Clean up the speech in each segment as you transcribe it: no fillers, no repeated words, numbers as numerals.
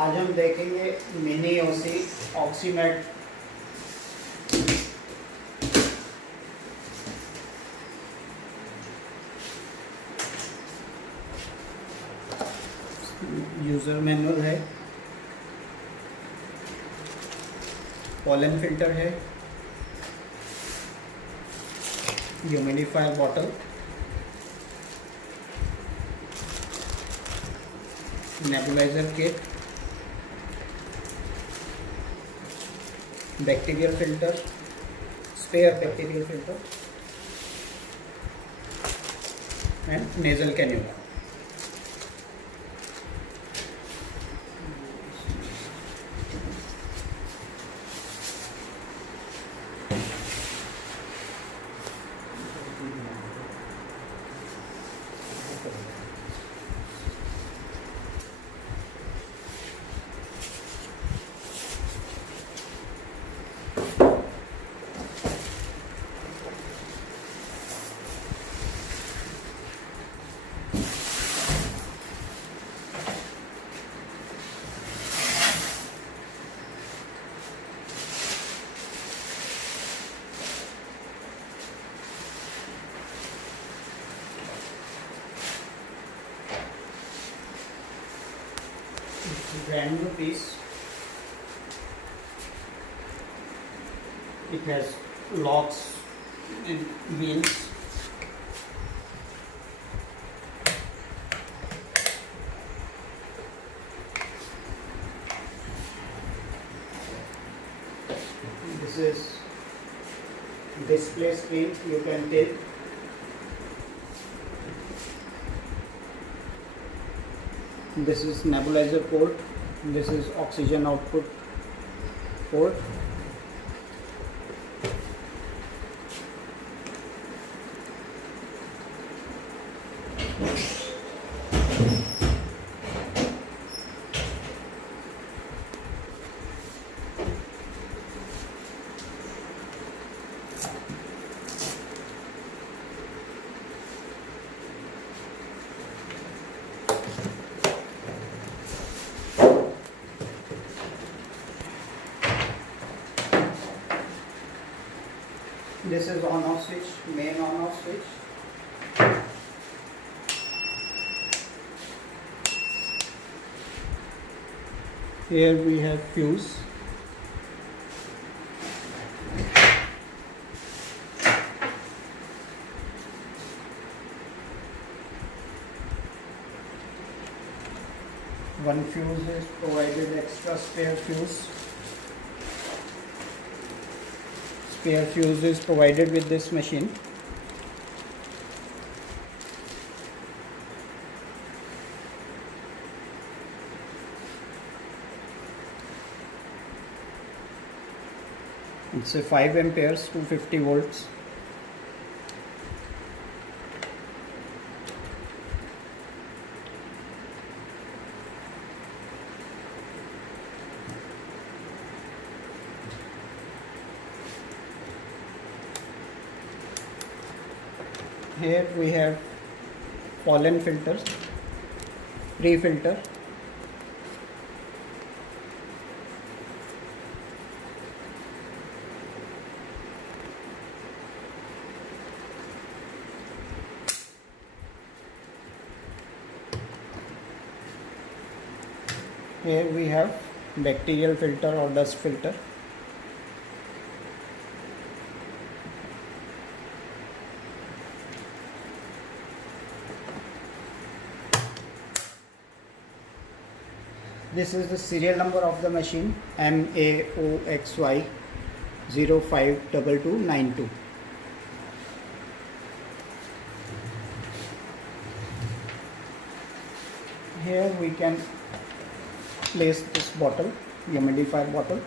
आज हम देखेंगे mini OC oxymate user manual है, पॉलन फिल्टर है, humidifier bottle, nebuliser kit, bacterial filter, spare bacterial filter and nasal cannula. Brand new piece. It has locks and wheels. This is display screen. You can tilt. This is nebulizer port. This is oxygen output port. This is on-off switch, main on-off switch. Here we have fuse. One fuse is provided, extra spare fuse. Spare fuse is provided with this machine. It's a 5 amperes, 250 volts. Here we have pollen filters, pre-filter, here we have bacterial filter or dust filter. This is the serial number of the machine, MAOXY 052292. Here we can place this bottle, humidifier bottle.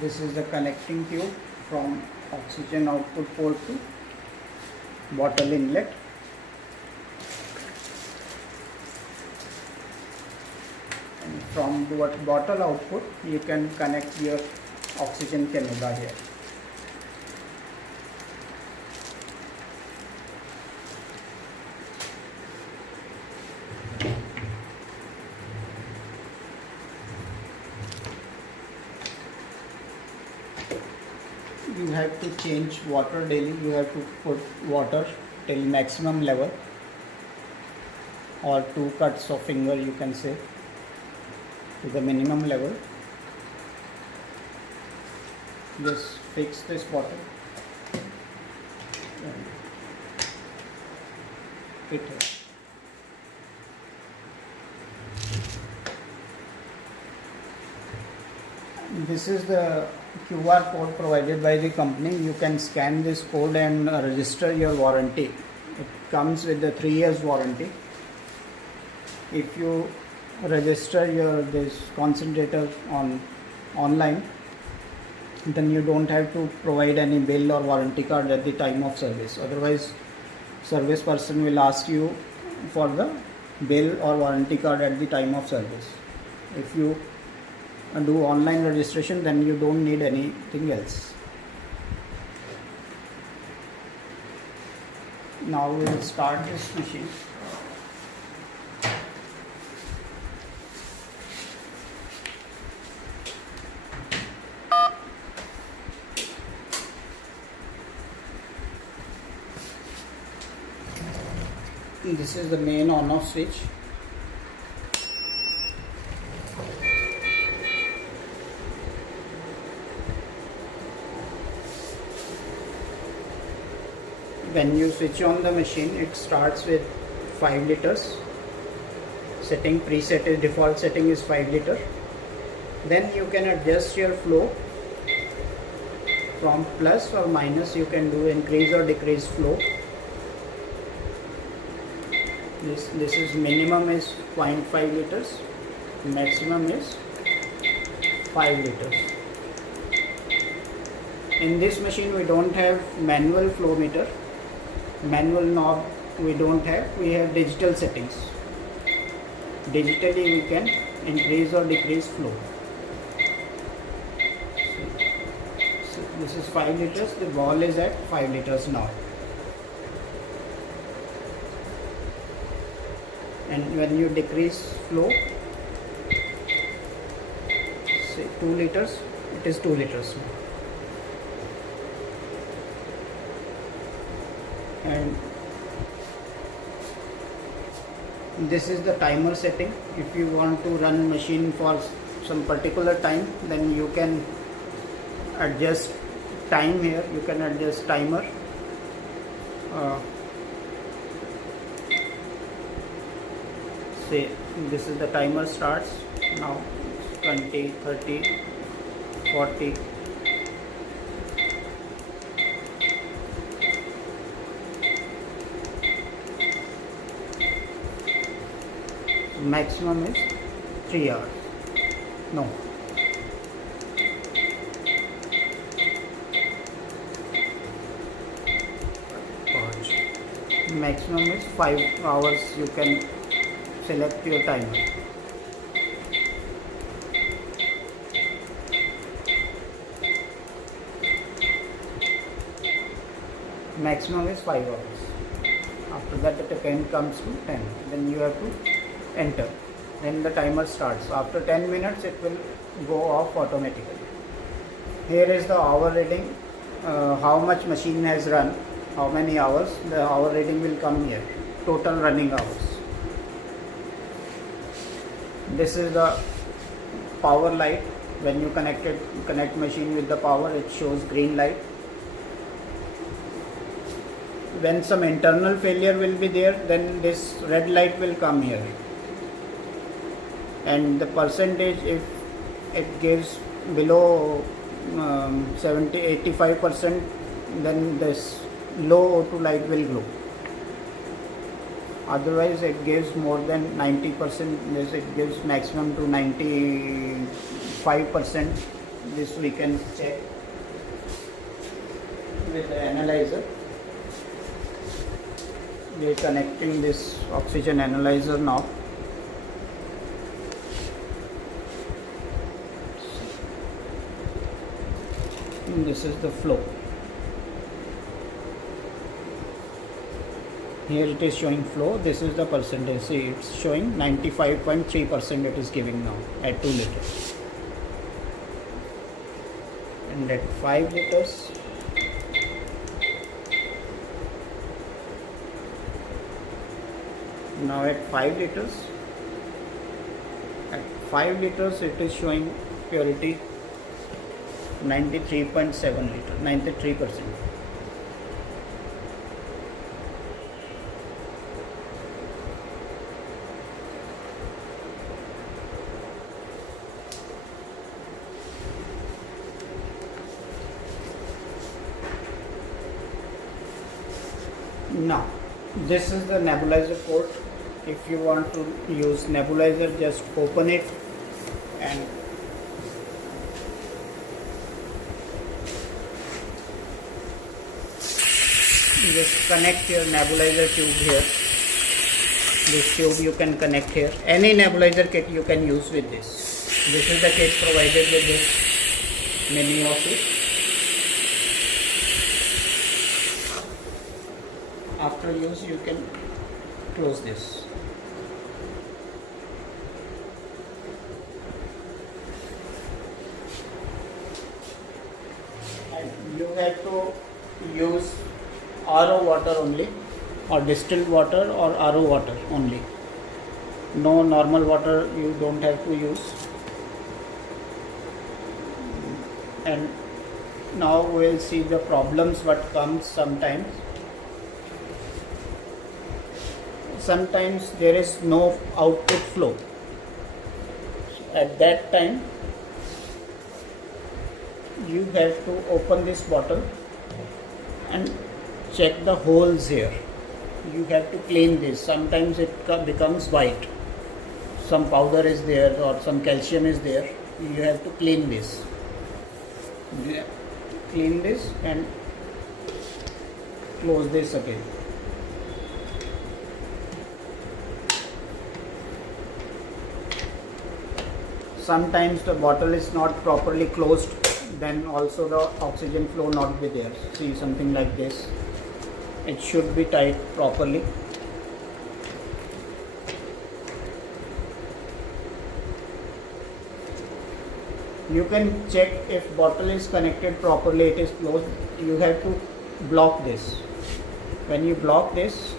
This is the connecting tube from oxygen output port to bottle inlet. And from bottle output you can connect your oxygen cannula here. you have to change water daily. You have to put water till maximum level, or 2 cuts of finger, you can say, to the minimum level. Just fix this bottle. Fit here. This is the QR code provided by the company. You can scan this code and register your warranty. It comes with the 3 years warranty. If you register this concentrator online, then you don't have to provide any bill or warranty card at the time of service. Otherwise, service person will ask you for the bill or warranty card at the time of service. If you do online registration, then you don't need anything else. Now we will start this machine. This is the main on-off switch. When you switch on the machine, it starts with 5 liters. Setting preset is default setting is 5 liter. Then you can adjust your flow from plus or minus. You can do increase or decrease flow. This is minimum is 0.5 liters, maximum is 5 liters. In this machine we don't have manual flow meter, manual knob we don't have, we have digital settings. Digitally we can increase or decrease flow. So this is 5 liters, the ball is at 5 liters now. And when you decrease flow, say 2 liters, it is 2 liters now. And this is the timer setting. If you want to run machine for some particular time, then you can adjust time here. You can adjust timer. Say this is the timer starts now, 20, 30, 40. Maximum is 3 hours. No. Maximum is 5 hours. You can select your timer. Maximum is 5 hours. After that the time comes to 10. Then you have to enter. Then the timer starts. After 10 minutes it will go off automatically. Here is the hour reading, how much machine has run, how many hours. The hour reading will come here, total running hours. This is the power light. When you connect machine with the power, it shows green light. When some internal failure will be there, then this red light will come here. And the percentage, if it gives below 70-85%, then this low O2 light will glow. Otherwise it gives more than 90%. This it gives maximum to 95%. This we can check with the analyzer. We are connecting this oxygen analyzer now. And this is the flow. Here it is showing flow. This is the percentage. See, it's showing 95.3% it is giving now at 2 liters. And at 5 liters Now at 5 liters, it is showing purity 93.7 liter, 93%. Now this is the nebulizer port. If you want to use nebulizer, just open it and just connect your nebulizer tube here. This tube you can connect here. Any nebulizer kit you can use with this. This is the kit provided with this mini office. After use, you can close this. And you have to use RO water only, or distilled water, or RO water only. No normal water you don't have to use. And now we'll see the problems what comes sometimes. Sometimes there is no output flow. At that time, you have to open this bottle and check the holes here. You have to clean this. Sometimes it becomes white. Some powder is there or some calcium is there. You have to clean this. Clean this and close this again. Sometimes the bottle is not properly closed, then also the oxygen flow not be there. See, something like this. It should be tight properly. You can check if bottle is connected properly, it is closed. You have to block this. When you block this,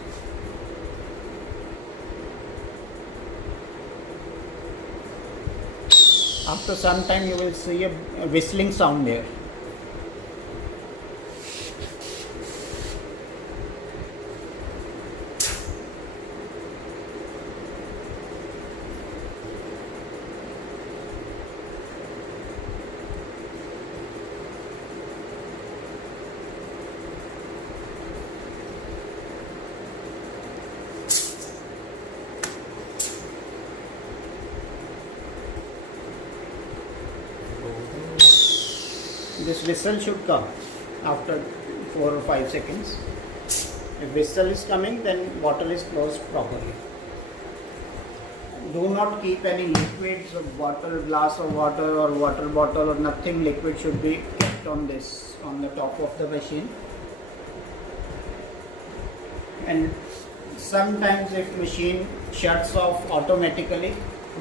after some time you will see a whistling sound there. This whistle should come after 4 or 5 seconds. If whistle is coming, then bottle is closed properly. Do not keep any liquids or bottle, glass of water or water bottle or nothing liquid should be kept on this, on the top of the machine. And sometimes if machine shuts off automatically,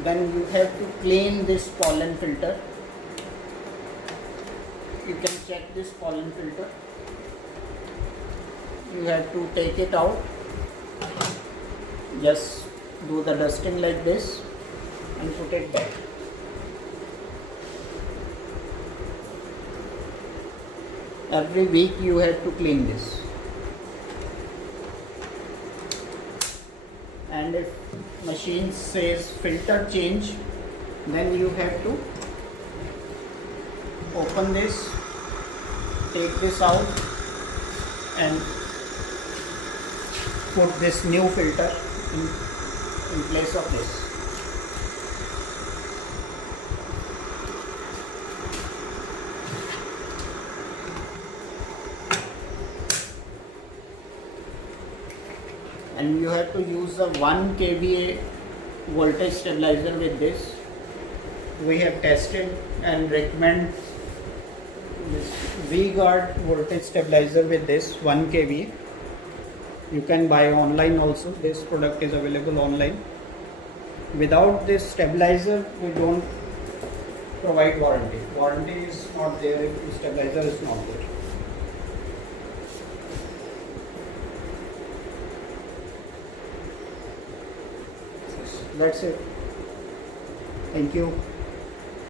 then you have to clean this pollen filter. You can check this pollen filter. You have to take it out. Just do the dusting like this and put it back. Every week you have to clean this. And if machine says filter change, then you have to open this, take this out and put this new filter in place of this. And you have to use a 1 kVA voltage stabilizer with this. We have tested and recommend this V-Guard voltage stabilizer with this 1 kVA. You can buy online also. This product is available online. Without this stabilizer, we don't provide warranty. Warranty is not there if the stabilizer is not there. That's it. Thank you.